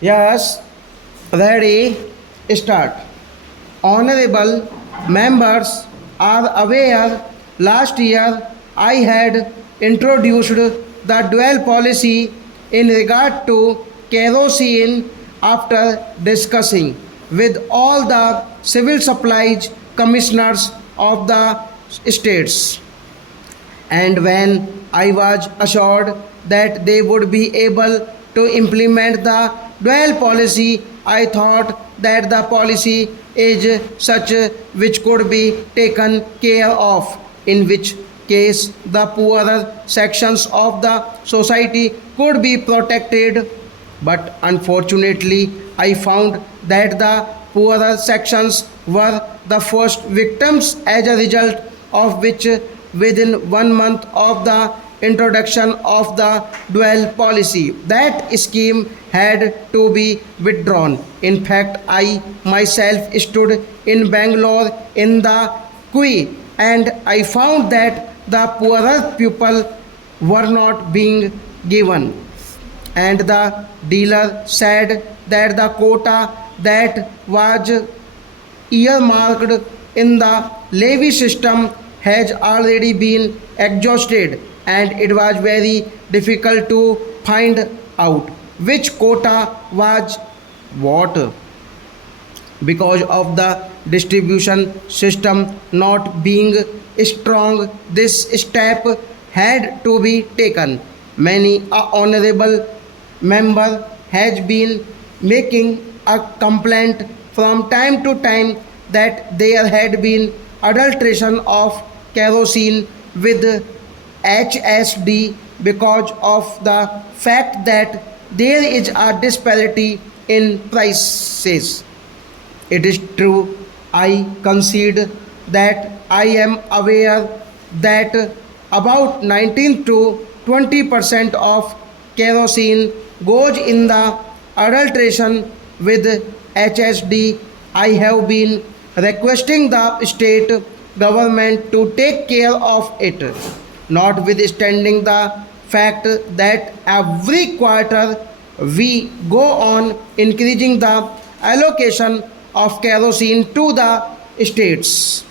Yes, ready, start. Honorable members are aware last year I had introduced the dual policy in regard to kerosene after discussing with all the civil supplies commissioners of the states. And when I was assured that they would be able to implement the dual policy, I thought that the policy is such which could be taken care of, in which case the poorer sections of the society could be protected. But unfortunately, I found that the poorer sections were the first victims, as a result of which, within 1 month of the introduction of the dual policy, that scheme had to be withdrawn. In fact, I myself stood in Bangalore in the queue and I found that the poorer people were not being given, and the dealer said that the quota that was earmarked in the levy system has already been exhausted, and it was very difficult to find out which quota was what, because of the distribution system not being strong. This step had to be taken. Many a honorable member has been making a complaint from time to time that there had been adulteration of kerosene with HSD because of the fact that there is a disparity in prices. It is true, I concede that I am aware that about 19 to 20% of kerosene goes in the adulteration with HSD. I have been requesting the state government to take care of it, notwithstanding the fact that every quarter we go on increasing the allocation of kerosene to the states.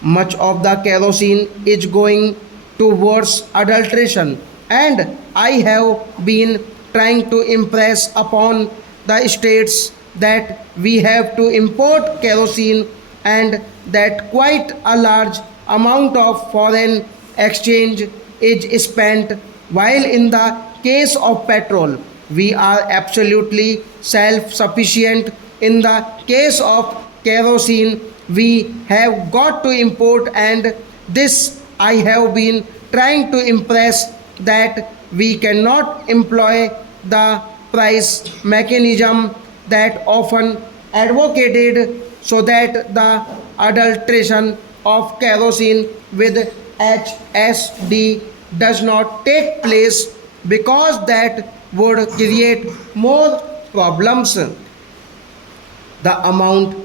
Much of the kerosene is going towards adulteration, and I have been trying to impress upon the states that we have to import kerosene and that quite a large amount of foreign exchange is spent, while in the case of petrol we are absolutely self sufficient. In the case of kerosene we have got to import, and this I have been trying to impress that we cannot employ the price mechanism that often advocated, so that the adulteration of kerosene with HSD does not take place, because that would create more problems. The amount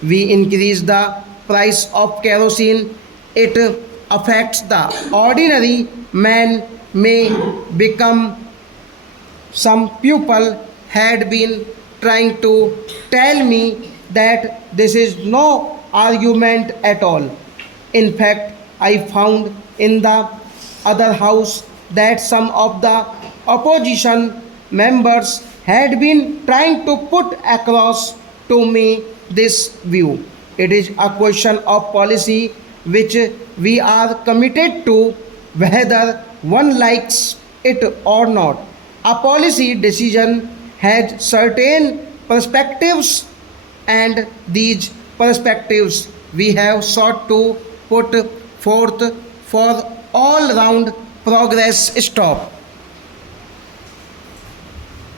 we increase the price of kerosene, it affects the ordinary man may become. Some people had been trying to tell me that this is no argument at all. In fact, I found in the other house that some of the opposition members had been trying to put across to me this view. It is a question of policy which we are committed to, whether one likes it or not. A policy decision has certain perspectives, and these perspectives we have sought to put forth for all round progress. Stop.